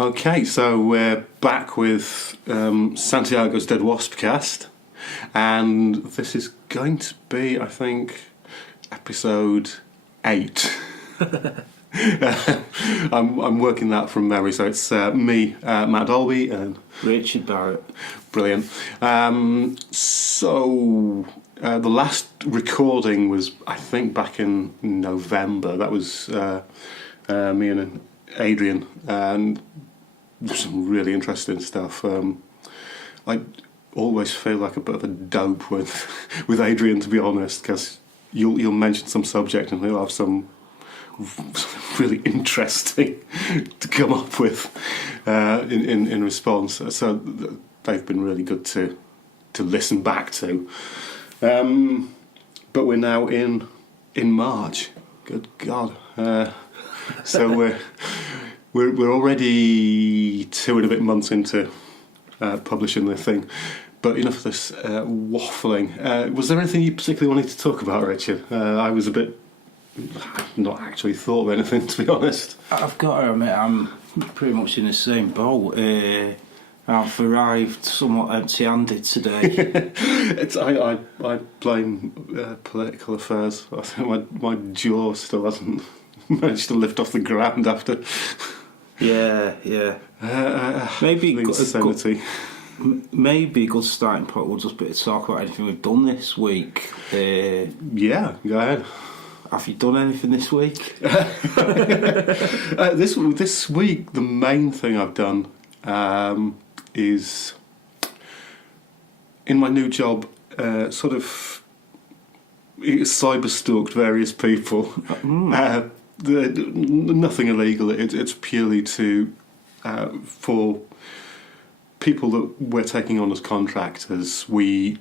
Okay, so we're back with Santiago's Dead Waspcast, and this is going to be, I think, episode 8. I'm working that from memory, so it's me, Matt Dalby, and Richard Barrett. Brilliant. So the last recording was, I think, back in November. That was me and Adrian, and some really interesting stuff. I always feel like a bit of a dope with Adrian, to be honest, because you'll mention some subject and he'll have some really interesting to come up with in response. So they've been really good to listen back to. But we're now in March. Good God! So we're already 2 and a bit months into publishing the thing. But enough of this waffling. Was there anything you particularly wanted to talk about, Richard? I was a bit. I've not actually thought of anything, to be honest. I've got to admit, I'm pretty much in the same boat. I've arrived somewhat empty-handed today. I blame political affairs. I think my jaw still hasn't managed to lift off the ground after. Yeah. Maybe maybe a good starting point will just be to talk about anything we've done this week. Yeah, go ahead. Have you done anything this week? This week, the main thing I've done is in my new job, sort of cyber stalked various people. Nothing illegal. It's purely for people that we're taking on as contractors. We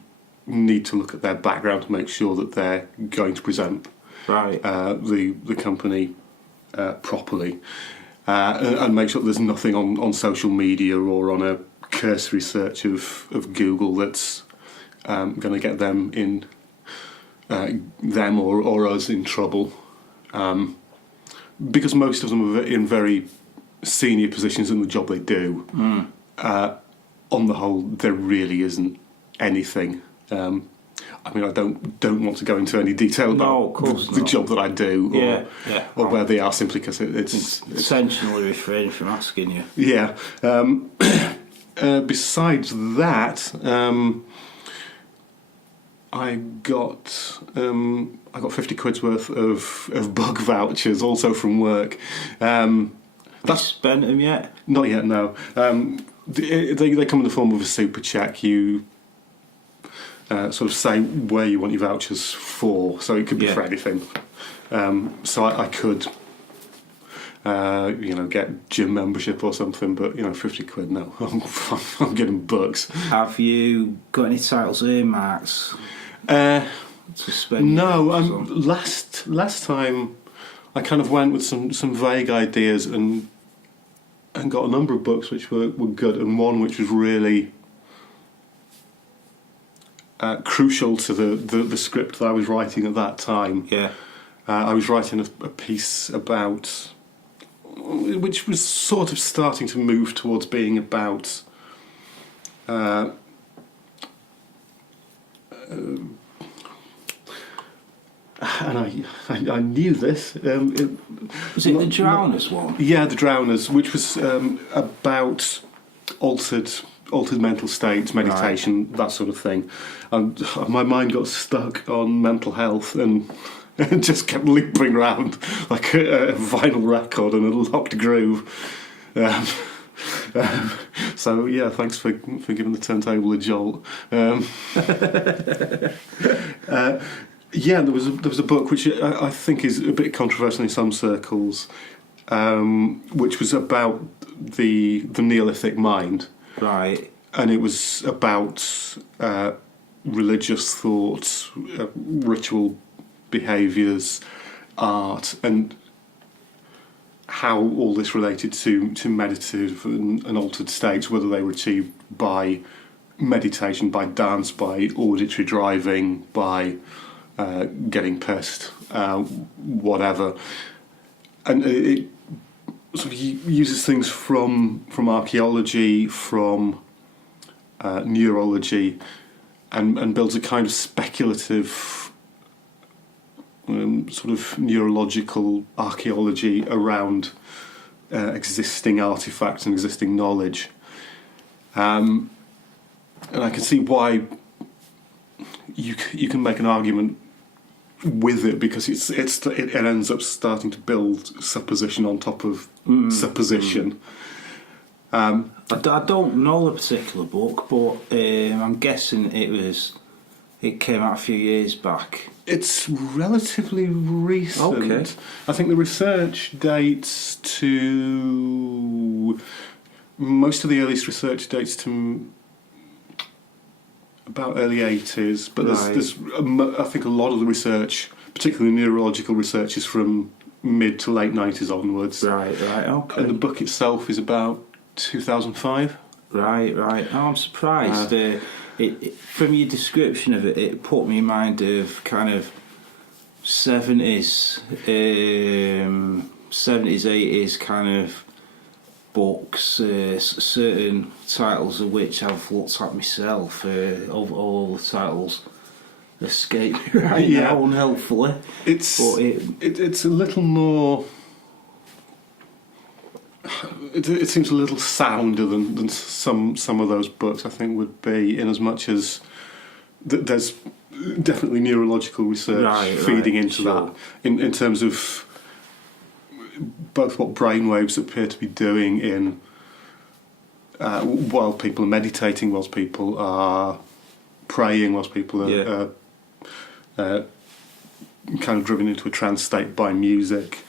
need to look at their background to make sure that they're going to present the company properly, and make sure that there's nothing on social media or on a cursory search of Google that's going to get them or us in trouble, because most of them are in very senior positions in the job they do. On the whole, there really isn't anything. I mean, I don't want to go into any detail about the job that I do, or where they are, simply because it's intentionally refrain from asking you. Yeah. Besides that, I got 50 quid's worth of bug vouchers, also from work. Have you spent them yet? Not yet, no. They come in the form of a super check. You sort of say where you want your vouchers for, so it could be for anything. So I could, get gym membership or something, but 50 quid, no. I'm getting bucks. Have you got any titles earmarks? No. Last time I kind of went with some vague ideas and got a number of books which were good, and one which was really crucial to the script that I was writing at that time. Yeah. I was writing a piece about, which was sort of starting to move towards being about and I knew this. Was it the Drowners one? Yeah, the Drowners, which was about altered mental states, meditation, that sort of thing. And my mind got stuck on mental health and just kept looping around like a vinyl record in a locked groove. So yeah, thanks for giving the turntable a jolt. Yeah, there was a book which I think is a bit controversial in some circles, which was about the Neolithic mind. Right. And it was about religious thoughts, ritual behaviours, art, and how all this related to meditative and altered states, whether they were achieved by meditation, by dance, by auditory driving, by getting pissed, whatever. And sort of uses things from archaeology, from neurology, and builds a kind of speculative sort of neurological archaeology around existing artifacts and existing knowledge. And I can see why you can make an argument with it, because it ends up starting to build supposition on top of supposition. I don't know the particular book, but I'm guessing it came out a few years back. It's relatively recent. Okay. I think the research dates to... Most of the earliest research dates to about early 80s, but there's I think a lot of the research, particularly neurological research, is from mid to late 90s onwards. Right, okay. And the book itself is about 2005. Right. Oh, I'm surprised. From your description of it, it put me in mind of kind of 70s, 80s kind of books, certain titles of which I've looked at myself. All the titles escape me right now, unhelpfully. It's a little more... It seems a little sounder than some of those books, I think, would be, in as much as there's definitely neurological research feeding into that in terms of both what brainwaves appear to be doing in while people are meditating, whilst people are praying, whilst people are kind of driven into a trance state by music,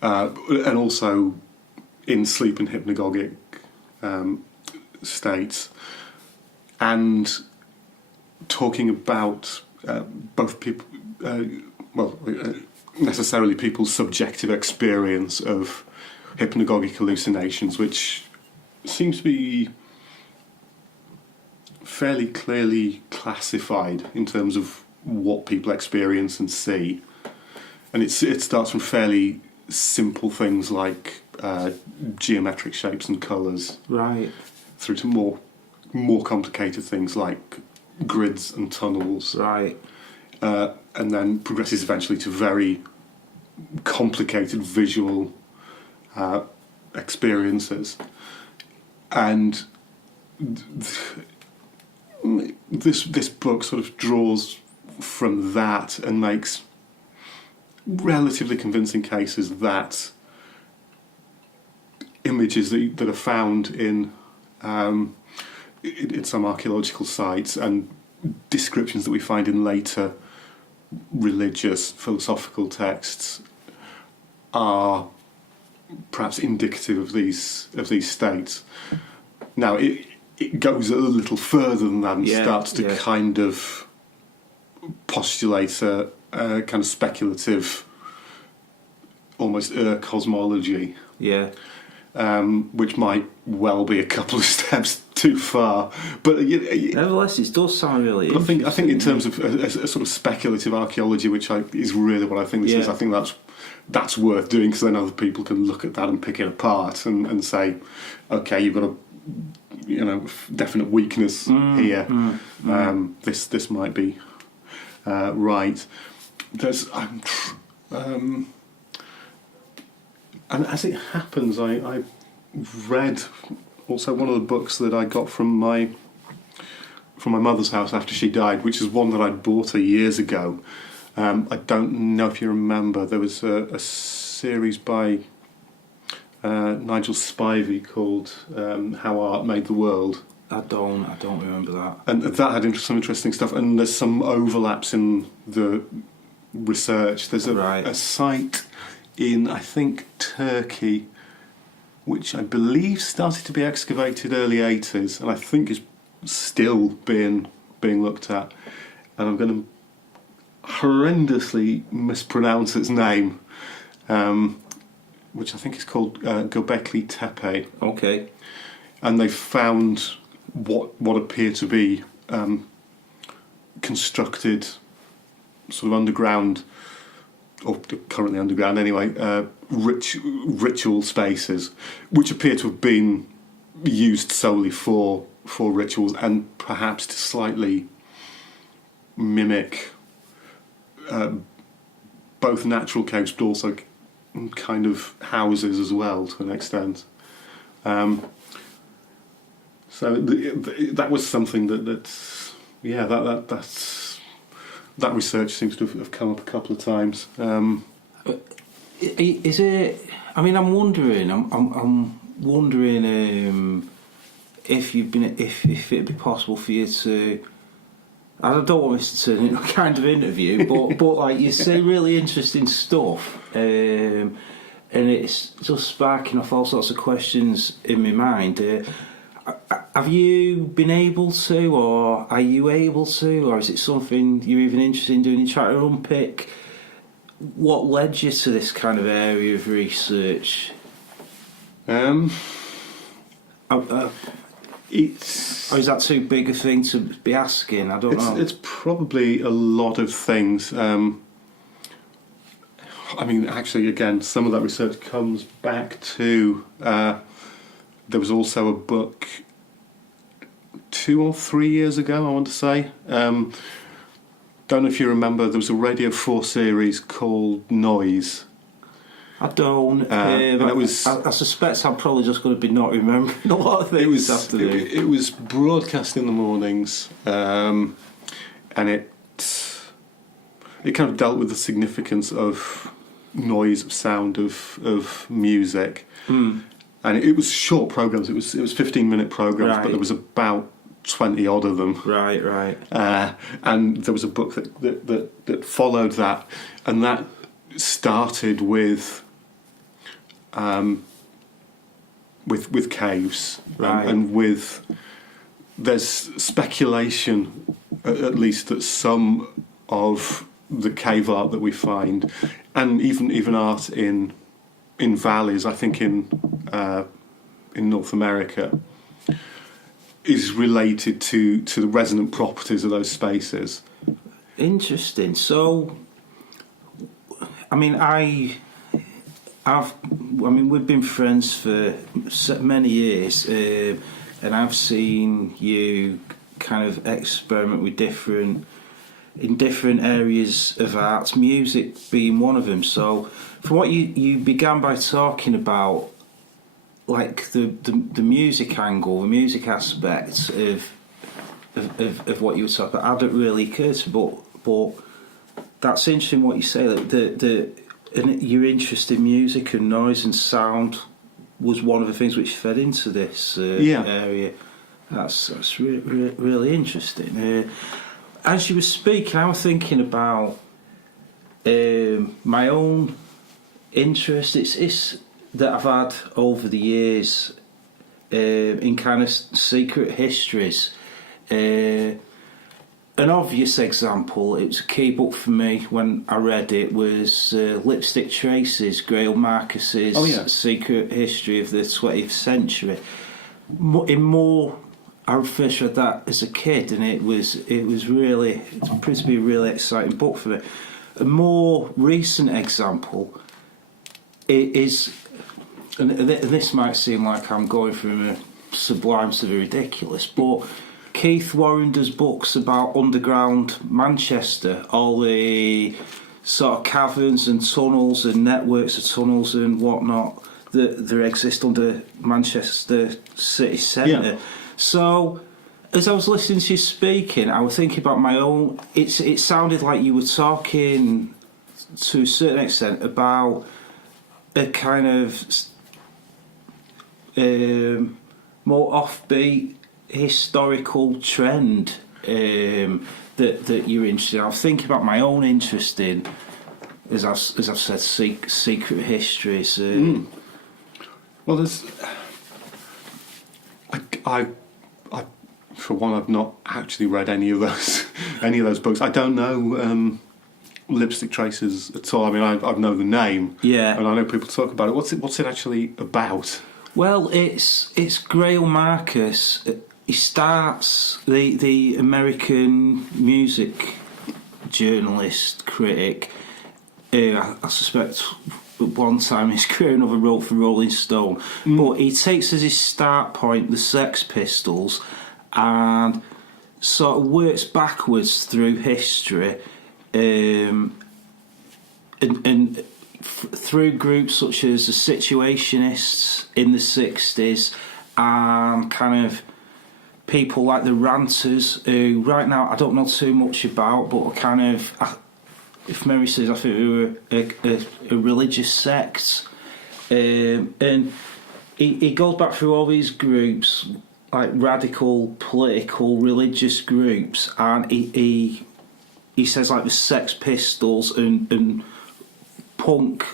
and also in sleep and hypnagogic states, and talking about both people, necessarily people's subjective experience of hypnagogic hallucinations, which seems to be fairly clearly classified in terms of what people experience and see. And it starts from fairly simple things like geometric shapes and colours, right, through to more complicated things like grids and tunnels, right, and then progresses eventually to very complicated visual experiences. And this book sort of draws from that and makes relatively convincing cases that images that are found in some archaeological sites and descriptions that we find in later religious philosophical texts are perhaps indicative of these states. Now it goes a little further than that and starts to kind of postulate a kind of speculative, almost cosmology. Yeah. Which might well be a couple of steps too far, but nevertheless, it does sound really. But I think in terms of a sort of speculative archaeology, which is really what I think this is. I think that's worth doing, because then other people can look at that and pick it apart and say, okay, you've got a definite weakness here. This might be right. There's and as it happens, I read also one of the books that I got from my mother's house after she died, which is one that I'd bought her years ago. I don't know if you remember, there was a series by Nigel Spivey called How Art Made the World. I don't remember that. And that had some interesting stuff, and there's some overlaps in the research. There's a site in, I think, Turkey, which I believe started to be excavated early 80s, and I think is still being looked at. And I'm going to horrendously mispronounce its name, which I think is called Gobekli Tepe. Okay. And they found what appear to be constructed sort of underground or currently underground anyway, ritual spaces, which appear to have been used solely for rituals and perhaps to slightly mimic both natural caves but also kind of houses as well to an extent. So that was something that research seems to have come up a couple of times. Is it? I mean, I'm wondering if it'd be possible for you to. I don't want this to turn into a kind of interview, but like you say, really interesting stuff, and it's just sparking off all sorts of questions in my mind. Have you been able to, or are you able to, or is it something you're even interested in doing? You try to unpick what led you to this kind of area of research. It's. Or is that too big a thing to be asking? I don't know. It's probably a lot of things. I mean, actually, again, some of that research comes back to. There was also a book 2 or 3 years ago, I want to say. Don't know if you remember, there was a Radio 4 series called Noise. I don't. And it was, I suspect I'm probably just going to be not remembering a lot of things afternoon. It was broadcast in the mornings, and it kind of dealt with the significance of noise, sound, of music. And it was short programs. It was 15-minute programs, but there was about 20 odd of them. Right. And there was a book that followed that, and that started with caves, right. And with there's speculation, at least, that some of the cave art that we find, and even art in valleys, I think in North America, is related to the resonant properties of those spaces. Interesting. So, I mean, we've been friends for many years, and I've seen you kind of experiment with different areas of art, music being one of them. So, from what you began by talking about, like the music angle, the music aspect of what you were talking about, hadn't really occurred to me, but that's interesting what you say, that your interest in music and noise and sound was one of the things which fed into this area. That's really interesting. As you were speaking, I was thinking about my own interest. It's that I've had over the years in kind of secret histories. An obvious example, it was a key book for me when I read it, was Lipstick Traces, Greil Marcus's Secret History of the 20th Century. I first read that as a kid, and it proved to be a really exciting book for me. A more recent example is, and this might seem like I'm going from a sublime to the ridiculous, but Keith Warrender's books about underground Manchester, all the sort of caverns and tunnels and networks of tunnels and whatnot that exist under Manchester city centre. Yeah. So, as I was listening to you speaking, I was thinking about my own. It sounded like you were talking to a certain extent about a kind of more offbeat historical trend that you're interested in. I was thinking about my own interest in, as I've said, secret histories. Well, there's. I for one, I've not actually read any of those books. I don't know Lipstick Traces at all. I mean, I know the name, and I know people talk about it. What's it actually about? Well, it's Greil Marcus. He starts the American music journalist critic. I suspect at one time in his career another wrote for Rolling Stone. But he takes as his start point the Sex Pistols and sort of works backwards through history and through groups such as the Situationists in the 60s and kind of people like the Ranters, who right now I don't know too much about, but are kind of, if memory serves, I think they were a religious sect. And he goes back through all these groups, like radical, political, religious groups, and he says like the Sex Pistols and punk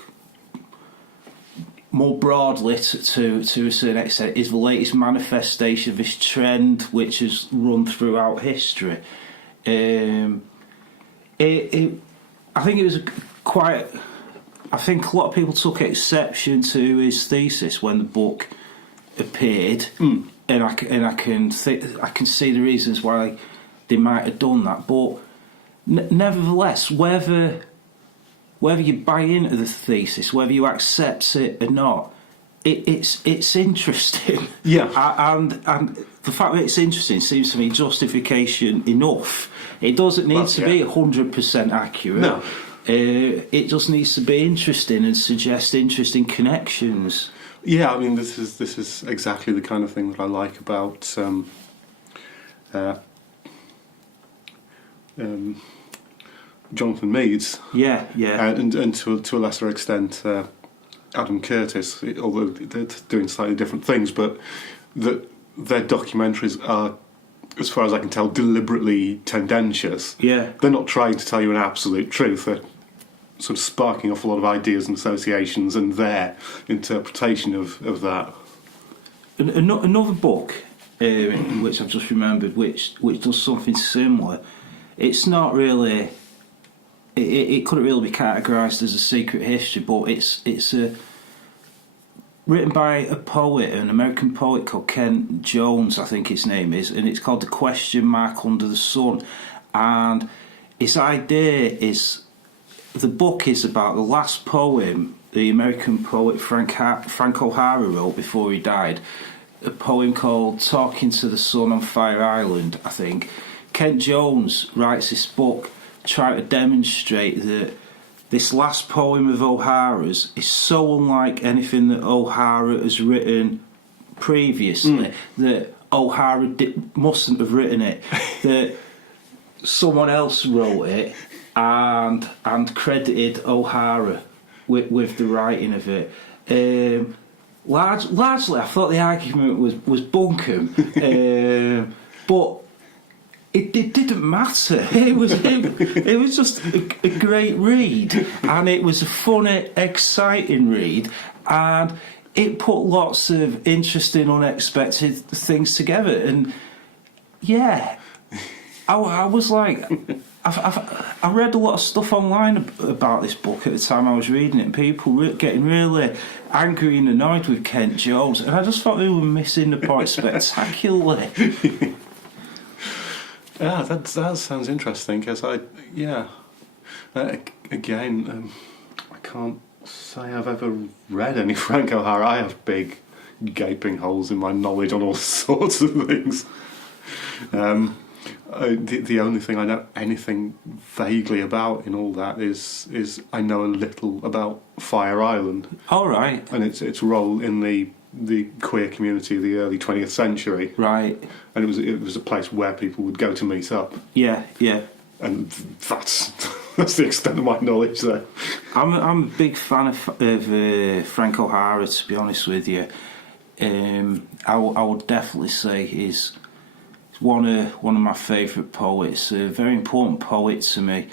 more broadly to a certain extent is the latest manifestation of this trend which has run throughout history. I think it was I think a lot of people took exception to his thesis when the book appeared, and I can see the reasons why they might have done that. But nevertheless, whether you buy into the thesis, whether you accept it or not, it's interesting. Yeah. And the fact that it's interesting seems to me justification enough. It doesn't need to be 100% accurate. No. It just needs to be interesting and suggest interesting connections. Yeah, I mean, this is exactly the kind of thing that I like about Jonathan Meades. Yeah. And to a lesser extent, Adam Curtis, although they're doing slightly different things, but that their documentaries are, as far as I can tell, deliberately tendentious. Yeah. They're not trying to tell you an absolute truth. They're sort of sparking off a lot of ideas and associations and their interpretation of that. Another book, which I've just remembered, which does something similar. It's not really. It couldn't really be categorised as a secret history, but it's written by a poet, an American poet called Kent Jones, I think his name is, and it's called The Question Mark Under the Sun. And his idea is, the book is about the last poem the American poet Frank O'Hara wrote before he died, a poem called Talking to the Sun on Fire Island, I think. Kent Jones writes this book trying to demonstrate that this last poem of O'Hara's is so unlike anything that O'Hara has written previously that O'Hara mustn't have written it, that someone else wrote it and credited O'Hara with the writing of it. Largely, I thought the argument was bunkum, but it didn't matter. It was just a great read, and it was a funny, exciting read, and it put lots of interesting, unexpected things together. And yeah, I was like, I read a lot of stuff online about this book at the time I was reading it, and people were getting really angry and annoyed with Kent Jones, and I just thought they were missing the point spectacularly. Yeah, that sounds interesting, because again, I can't say I've ever read any Frank O'Hara. I have big gaping holes in my knowledge on all sorts of things. The only thing I know anything vaguely about in all that is I know a little about Fire Island. All right. And its role in the queer community of the early 20th century. Right. And it was a place where people would go to meet up. Yeah. And that's the extent of my knowledge there. I'm a big fan of Frank O'Hara, to be honest with you. I would definitely say he's one of my favourite poets. A very important poet to me.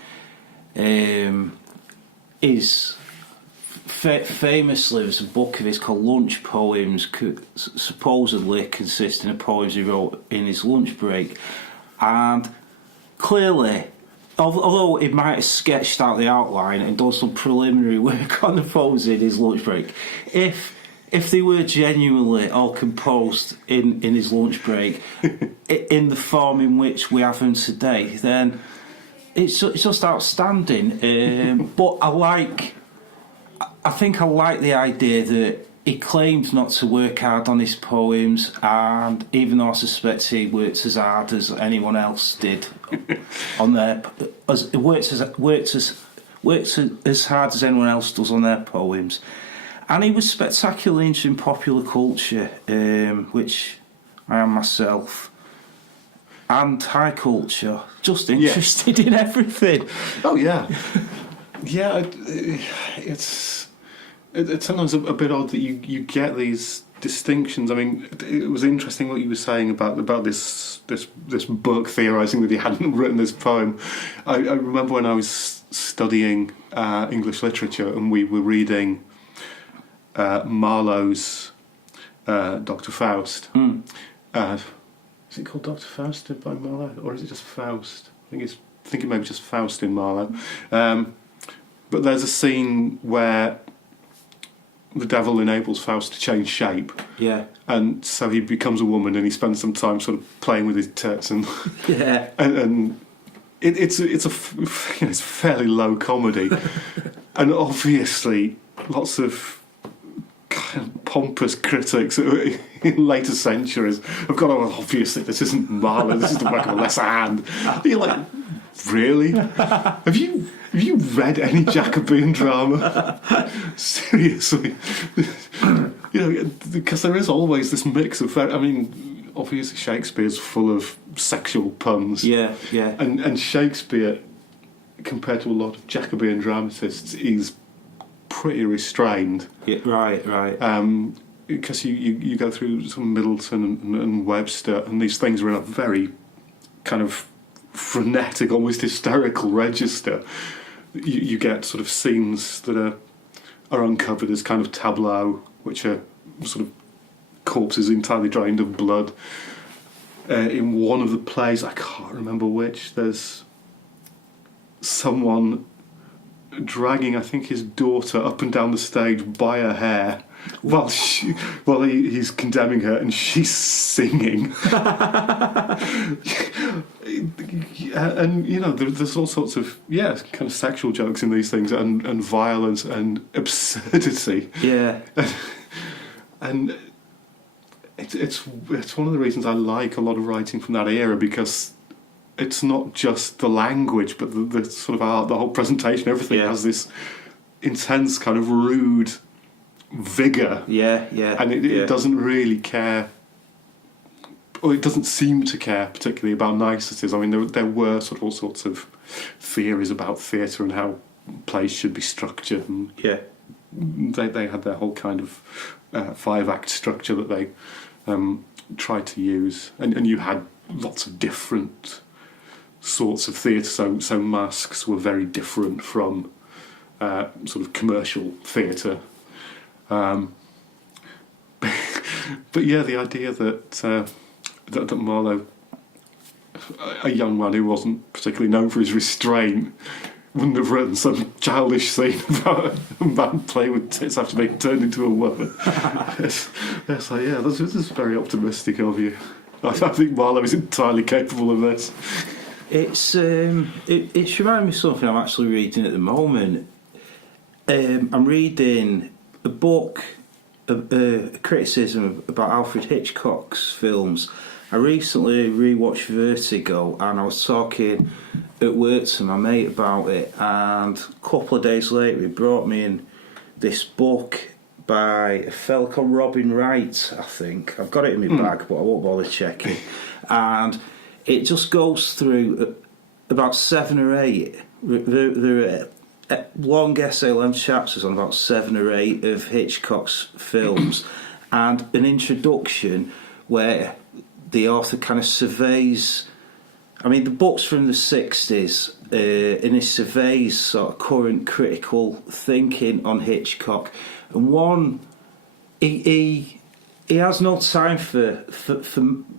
Famously, there's a book of his called Lunch Poems, supposedly consisting of poems he wrote in his lunch break. And clearly, although he might have sketched out the outline and done some preliminary work on the poems in his lunch break, if they were genuinely all composed in his lunch break, in the form in which we have them today, then it's just outstanding. But I think I like the idea that he claimed not to work hard on his poems, and even though I suspect he worked as hard as anyone else did on their, worked as hard as anyone else does on their poems, and he was spectacularly interested in popular culture, which I am myself, and high culture. Just interested in everything. Oh yeah, yeah. It's sometimes a bit odd that you get these distinctions. I mean, it was interesting what you were saying about this book theorising that he hadn't written this poem. I remember when I was studying English literature and we were reading Marlowe's Dr. Faust. Is it called Dr. Faust by Marlowe, or is it just Faust? I think it may be just Faust in Marlowe. But there's a scene where the devil enables Faust to change shape. Yeah. And so he becomes a woman, and he spends some time sort of playing with his tits, and yeah, and it's fairly low comedy, and obviously lots of kind of pompous critics in later centuries have gone, oh, obviously this isn't Marlowe, this is the work of a lesser hand. And you're like, really? Have you read any Jacobean drama? Seriously. Because there is always this mix of, I mean, obviously Shakespeare's full of sexual puns. Yeah, yeah. And Shakespeare, compared to a lot of Jacobean dramatists, is pretty restrained. Yeah, right. Because you go through some Middleton and Webster, and these things are in a very kind of frenetic, almost hysterical register. You get sort of scenes that are uncovered as kind of tableau, which are sort of corpses entirely drained of blood. In one of the plays, I can't remember which, there's someone dragging, I think, his daughter up and down the stage by her hair while he's condemning her, and she's singing. And there's all sorts of kind of sexual jokes in these things, and violence and absurdity. Yeah. And it's one of the reasons I like a lot of writing from that era, because it's not just the language, but the sort of art, the whole presentation, everything has this intense kind of rude vigour. Yeah, yeah. And it doesn't really care, or it doesn't seem to care particularly about niceties. I mean, there were sort of all sorts of theories about theatre and how plays should be structured, and they had their whole kind of 5-act structure that they tried to use, and you had lots of different sorts of theatre. So masks were very different from sort of commercial theatre. But yeah, the idea that Marlowe, a young man who wasn't particularly known for his restraint, wouldn't have written some childish scene about a man playing with tits after being turned into a woman. It's like, yeah, this is very optimistic of you. I think Marlowe is entirely capable of this. It's reminding me of something I'm actually reading at the moment. I'm reading a book, a criticism about Alfred Hitchcock's films. I recently rewatched Vertigo, and I was talking at work to my mate about it, and a couple of days later he brought me in this book by a fella called Robin Wright, I think. I've got it in my bag, but I won't bother checking. And it just goes through about 7 or 8. There are long essay-length chapters on about 7 or 8 of Hitchcock's films, and an introduction where the author kind of surveys. I mean, the book's from the 60s, and he surveys sort of current critical thinking on Hitchcock. And one, he has no time for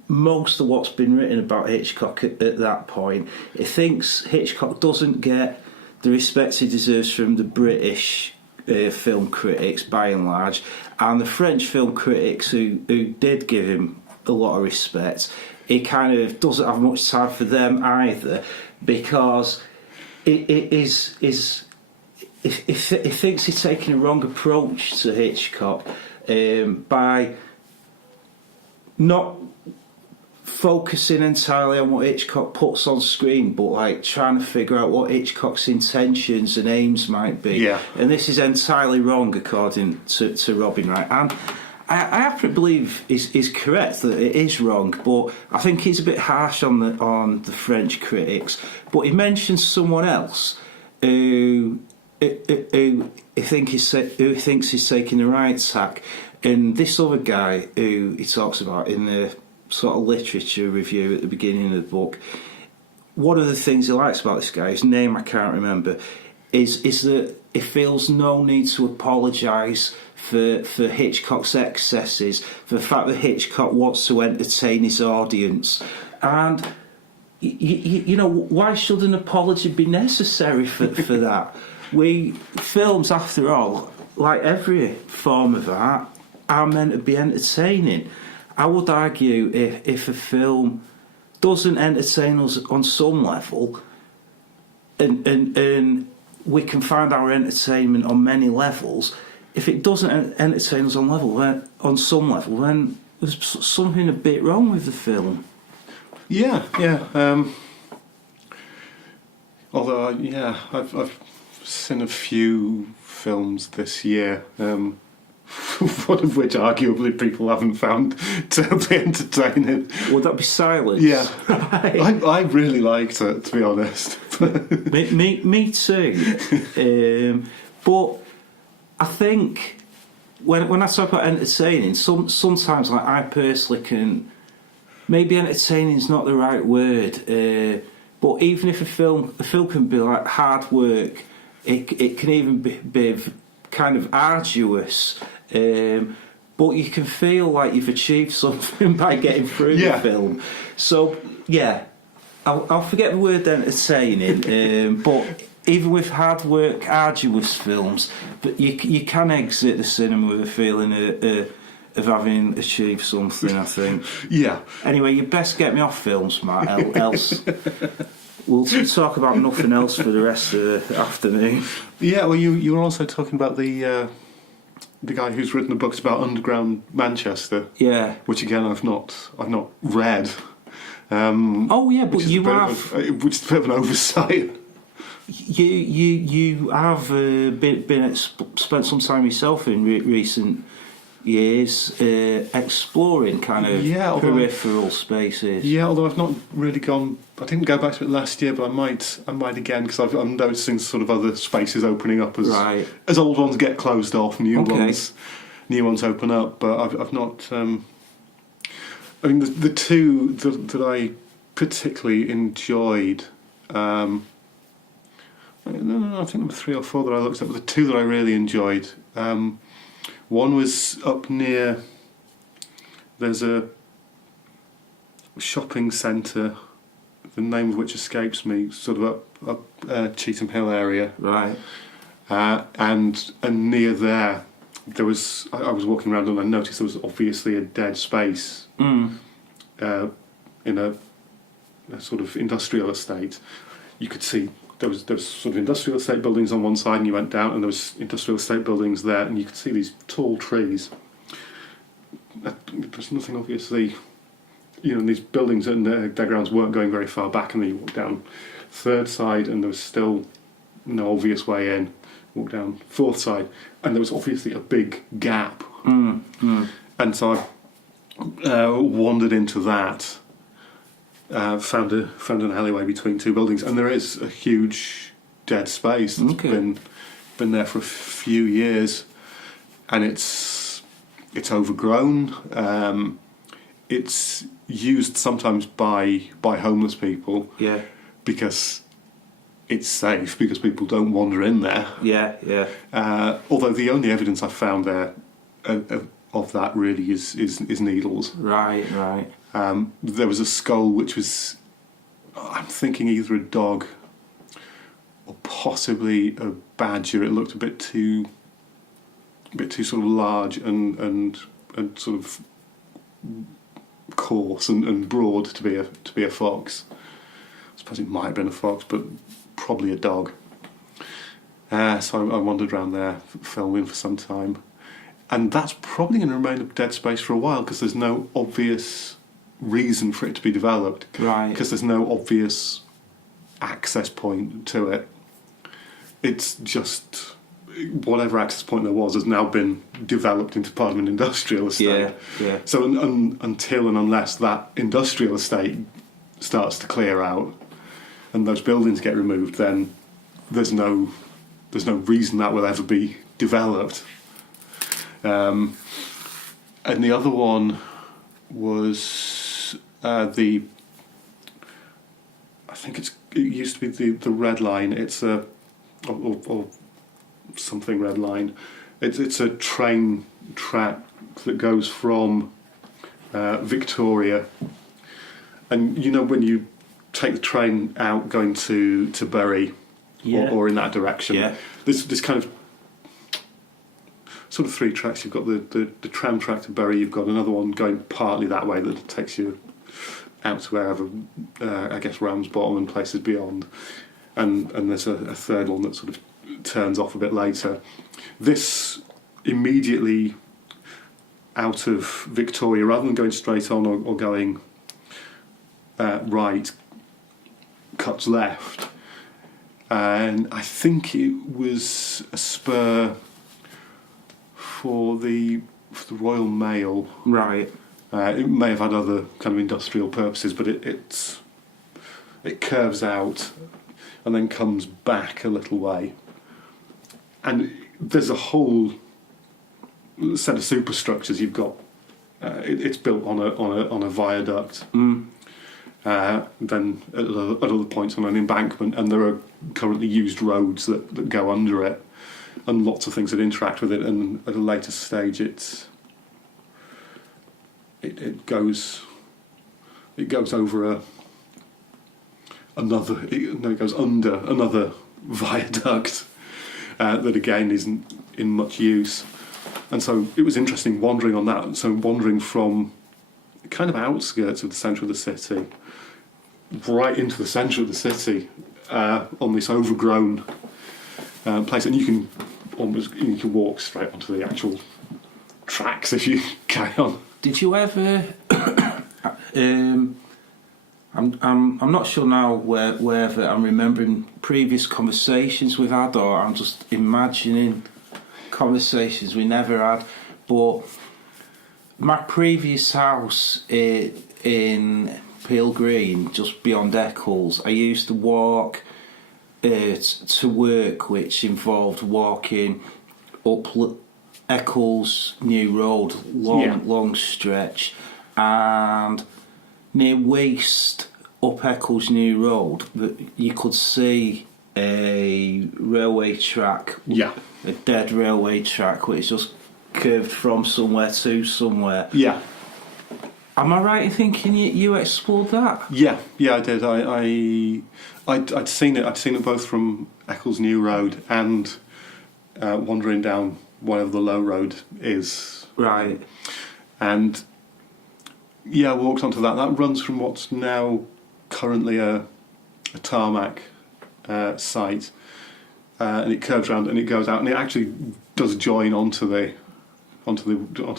most of what's been written about Hitchcock at that point. He thinks Hitchcock doesn't get the respect he deserves from the British film critics, by and large, and the French film critics who did give him a lot of respect. He kind of doesn't have much time for them either, because he thinks he's taking a wrong approach to Hitchcock by not focusing entirely on what Hitchcock puts on screen, but like trying to figure out what Hitchcock's intentions and aims might be. Yeah. And this is entirely wrong according to Robin Wright. And I happen to believe is correct that it is wrong, but I think he's a bit harsh on the French critics. But he mentions someone else who thinks he's taking the right tack, and this other guy who he talks about in the sort of literature review at the beginning of the book. One of the things he likes about this guy, his name I can't remember, is that he feels no need to apologise for Hitchcock's excesses, for the fact that Hitchcock wants to entertain his audience. And, you know, why should an apology be necessary for that? Films, after all, like every form of art, are meant to be entertaining. I would argue if a film doesn't entertain us on some level, and we can find our entertainment on many levels, if it doesn't entertain us on some level, then there's something a bit wrong with the film. Yeah. Although, I've seen a few films this year. One of which arguably people haven't found terribly entertaining. Would that be Silence? Yeah. I really liked it, to be honest. me too. But I think when I talk about entertaining, sometimes like I personally can, maybe entertaining is not the right word, but even if a film can be like hard work, it can even be kind of arduous. But you can feel like you've achieved something by getting through the film. So yeah, I'll forget the word entertaining. But even with hard work, arduous films, but you can exit the cinema with a feeling of having achieved something, I think. Yeah. Anyway, you best get me off films, Matt. Else we'll talk about nothing else for the rest of the afternoon. Yeah. Well, you were also talking about the guy who's written the books about underground Manchester. Yeah. Which again I've not read. But you have. Which is a bit of an oversight. You have spent some time yourself in recent years exploring kind of peripheral spaces. Yeah, although I've not really gone. I didn't go back to it last year, but I might again because I'm noticing sort of other spaces opening up as old ones get closed off, new ones open up. But I've not. I mean, the two that I particularly enjoyed. I think there were 3 or 4 that I looked at, but the 2 that I really enjoyed. One was up near. There's a shopping centre, the name of which escapes me, sort of up Cheetham Hill area. Right. And near there was. I was walking around and I noticed there was obviously a dead space in a sort of industrial estate. You could see. There was sort of industrial estate buildings on one side, and you went down, and there was industrial estate buildings there, and you could see these tall trees. There's nothing obviously, these buildings and their grounds weren't going very far back, and then you walk down third side, and there was still no obvious way in. Walk down fourth side, and there was obviously a big gap. And so I wandered into that. Found an alleyway between 2 buildings, and there is a huge dead space that's been there for a few years, and it's overgrown. It's used sometimes by homeless people, because it's safe, because people don't wander in there. Although the only evidence I've found there of that really is needles. Right. There was a skull which was, I'm thinking either a dog or possibly a badger. It looked a bit too sort of large and sort of coarse and broad to be a fox. I suppose it might have been a fox, but probably a dog. So I wandered around there filming for some time. And that's probably going to remain a dead space for a while because there's no obvious reason for it to be developed. Right. Because there's no obvious access point to it. It's just whatever access point there was has now been developed into part of an industrial estate. Yeah. So until and unless that industrial estate starts to clear out and those buildings get removed, then there's no reason that will ever be developed. And the other one was I think it used to be the Red Line. It's or something Red Line. It's a train track that goes from Victoria, and you know when you take the train out going to Bury or in that direction, there's kind of sort of three tracks. You've got the tram track to Bury, you've got another one going partly that way that takes you out to wherever, I guess Ramsbottom and places beyond, and there's a third one that sort of turns off a bit later. This immediately out of Victoria, rather than going straight on or going right, cuts left, and I think it was a spur for the Royal Mail. Right. It may have had other kind of industrial purposes, but it curves out and then comes back a little way. And there's a whole set of superstructures. You've got it's built on a viaduct. Then at other points on an embankment, and there are currently used roads that go under it, and lots of things that interact with it. And at a later stage, it goes over it goes under another viaduct that again isn't in much use. And so it was interesting wandering on that. So wandering from kind of outskirts of the centre of the city right into the centre of the city on this overgrown place, and you can walk straight onto the actual tracks if you carry on. Did you ever? I'm not sure now whether I'm remembering previous conversations we've had, or I'm just imagining conversations we never had. But my previous house in Peel Green, just beyond Eccles, I used to walk to work, which involved walking up Eccles New Road, long stretch, and near Waste up Eccles New Road, you could see a railway track, a dead railway track, which just curved from somewhere to somewhere. Yeah. Am I right in thinking you explored that? Yeah, I did. I'd seen it. I'd seen it both from Eccles New Road and wandering down whatever the low road is. Right. And I walked onto that. That runs from what's now currently a tarmac site, and it curves around and it goes out, and it actually does join onto the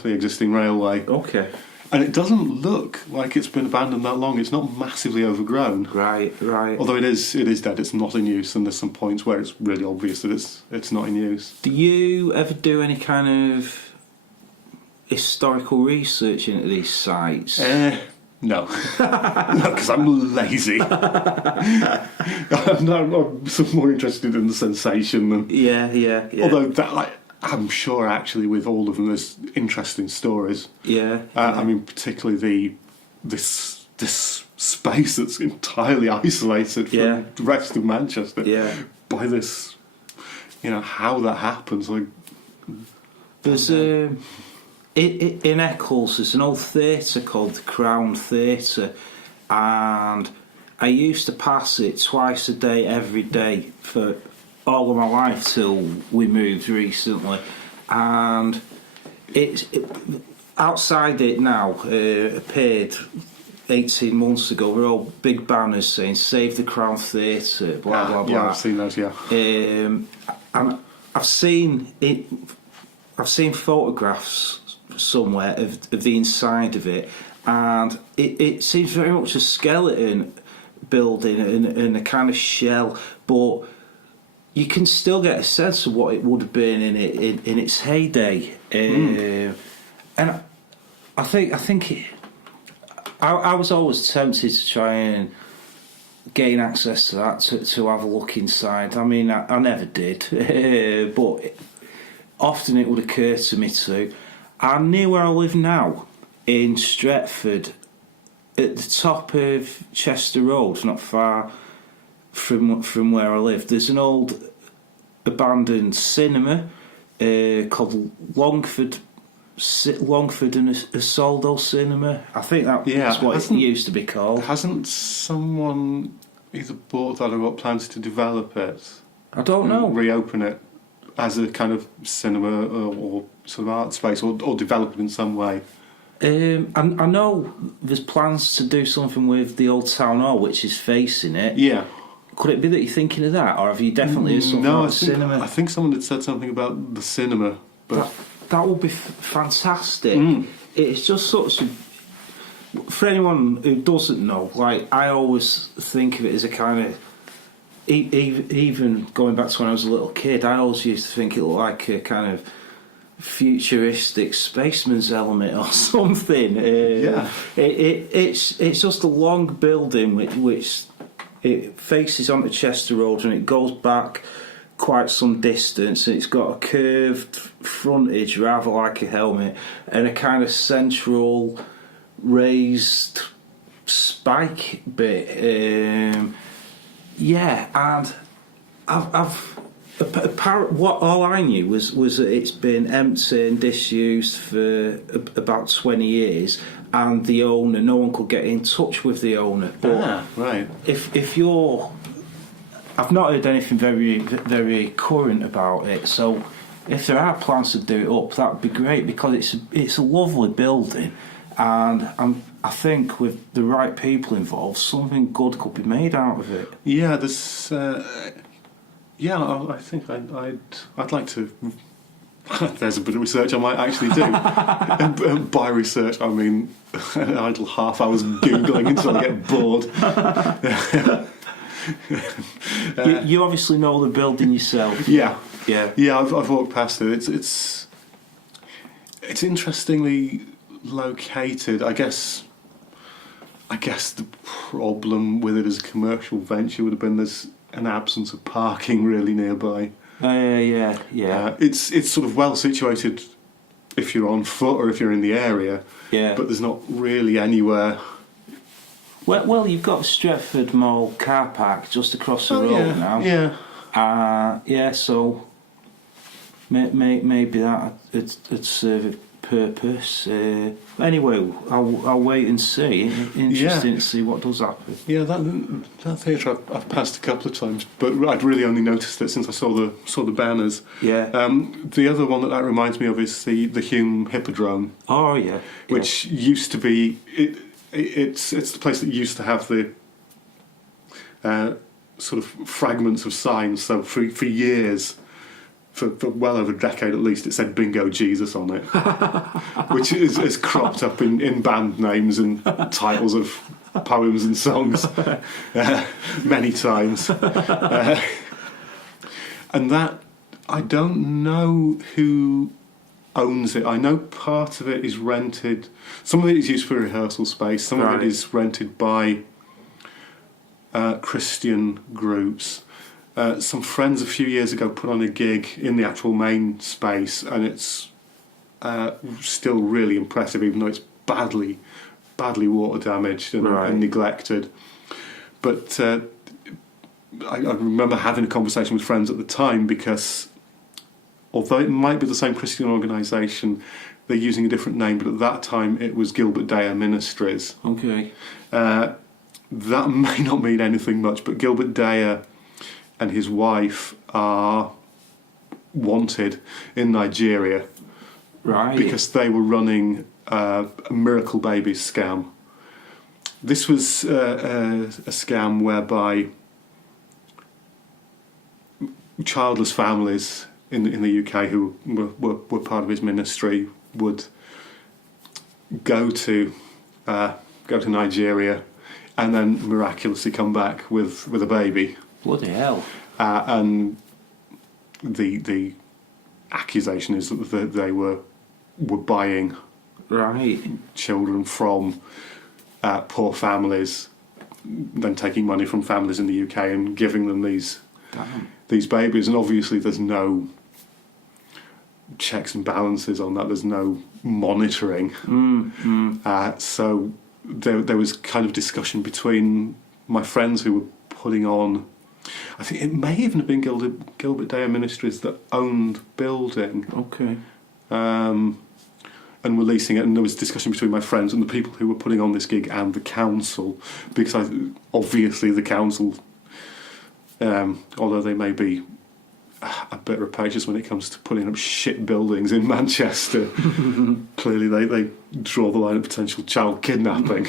existing railway. Okay. And it doesn't look like it's been abandoned that long. It's not massively overgrown. Right. Although it is dead. It's not in use, and there's some points where it's really obvious that it's not in use. Do you ever do any kind of historical research into these sites? No. No, because I'm lazy. I'm more interested in the sensation than... Yeah. Although that, I'm sure actually with all of them there's interesting stories. Yeah. I mean, particularly this space that's entirely isolated from the rest of Manchester. Yeah. By this, how that happens. Like, there's in Eccles there's an old theatre called the Crown Theatre, and I used to pass it twice a day, every day for all of my life till we moved recently, and it outside it now appeared 18 months ago were all big banners saying "Save the Crown Theatre," blah blah blah. Yeah, I've seen those. Yeah. And I've seen it. I've seen photographs somewhere of the inside of it, and it seems very much a skeleton building and a kind of shell, but you can still get a sense of what it would have been in its heyday. And I think I was always tempted to try and gain access to that to have a look inside. I mean, I never did, but often it would occur to me to. And near where I live now, in Stretford, at the top of Chester Road, not far from where I live, there's an old abandoned cinema called Longford and Essoldo Cinema. I think that's what it used to be called. Hasn't someone either bought that or got plans to develop it? I don't know. Reopen it as a kind of cinema or sort of art space, or develop it in some way. I know there's plans to do something with the old town hall, which is facing it. Yeah. Could it be that you're thinking of that, or have you definitely heard something about the cinema? I think someone had said something about the cinema, but that would be fantastic. It's just such a... For anyone who doesn't know, like, I always think of it as a kind of... Even going back to when I was a little kid, I always used to think it looked like a kind of futuristic spaceman's element or something. It's just a long building which it faces onto Chester Road, and it goes back quite some distance, and it's got a curved frontage rather like a helmet, and a kind of central raised spike bit. And what all I knew was that it's been empty and disused for about 20 years, and the owner, no one could get in touch with the owner. But right. If you're... I've not heard anything very, very current about it, so if there are plans to do it up, that would be great, because it's a lovely building, and I think with the right people involved, something good could be made out of it. Yeah, there's... I think I'd like to... There's a bit of research I might actually do. And by research, I mean an idle half hours Googling until I get bored. You obviously know the building yourself. Yeah. I've walked past it. It's interestingly located. I guess the problem with it as a commercial venture would have been there's an absence of parking really nearby. It's sort of well situated if you're on foot or if you're in the area. Yeah. But there's not really anywhere. Well, you've got Stretford Mall car park just across the road now. Yeah. So maybe that it'd serve a purpose. Anyway, I'll wait and see. Interesting to see what does happen. Yeah, that theatre I've passed a couple of times, but I'd really only noticed it since I saw the banners. Yeah. The other one that reminds me of is the Hulme Hippodrome. Oh yeah. Which used to be it's the place that used to have the sort of fragments of signs. So for years. For well over a decade at least, it said Bingo Jesus on it, which is cropped up in band names and titles of poems and songs many times. And that, I don't know who owns it. I know part of it is rented. Some of it is used for rehearsal space. Some of it is rented by Christian groups. Some friends a few years ago put on a gig in the actual main space, and it's still really impressive, even though it's badly water damaged and neglected. But I remember having a conversation with friends at the time, because although it might be the same Christian organisation, they're using a different name, but at that time it was Gilbert Deya Ministries. Okay. That may not mean anything much, but Gilbert Deya and his wife are wanted in Nigeria, right? Because they were running a Miracle Babies scam, this was a scam whereby childless families in the UK who were part of his ministry would go to Nigeria and then miraculously come back with a baby. Bloody hell. And the accusation is that they were buying children from poor families, then taking money from families in the UK and giving them these babies. And obviously there's no checks and balances on that. There's no monitoring. So there was kind of discussion between my friends who were putting on, I think it may even have been Gilbert Deya Ministries that owned building. Okay. And releasing it, and there was discussion between my friends and the people who were putting on this gig and the council, because obviously the council, although they may be a bit rapacious when it comes to putting up shit buildings in Manchester, clearly they draw the line at potential child kidnapping.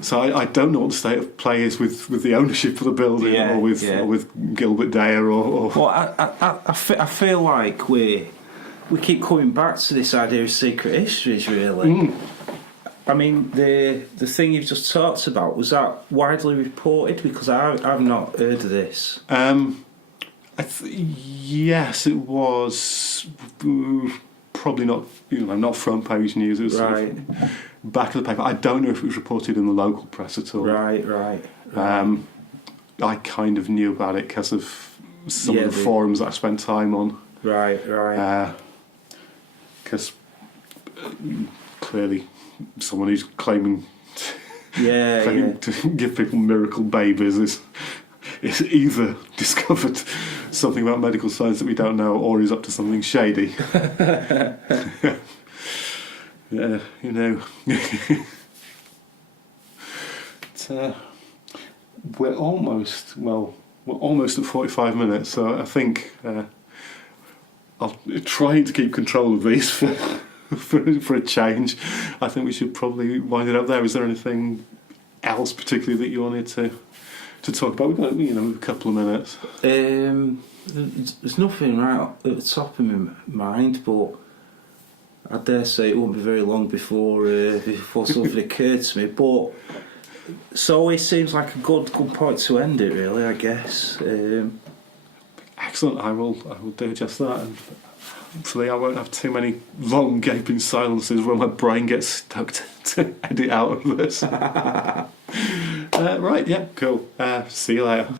So I don't know what the state of play is with the ownership of the building, or with Gilbert Deya, or. Well, I feel like we keep coming back to this idea of secret histories, really. I mean, the thing you've just talked about, was that widely reported? Because I've not heard of this. Yes, it was. Probably not, not front page news. It was sort of back of the paper. I don't know if it was reported in the local press at all. Right. I kind of knew about it because of some of the forums that I spent time on. Right. Because clearly someone who's claiming to give people miracle babies is either discovered something about medical science that we don't know, or is up to something shady. We're almost at 45 minutes, so I think I'll try to keep control of these for a change. I think we should probably wind it up there. Is there anything else particularly that you wanted to talk about? We've got a couple of minutes. There's nothing right at the top of my mind, but I dare say it won't be very long before something occurred to me. But so it seems like a good point to end it, really, I guess. Excellent. I will do just that, and hopefully I won't have too many long gaping silences where my brain gets stuck to edit out of this. Right, yeah, cool. See you later.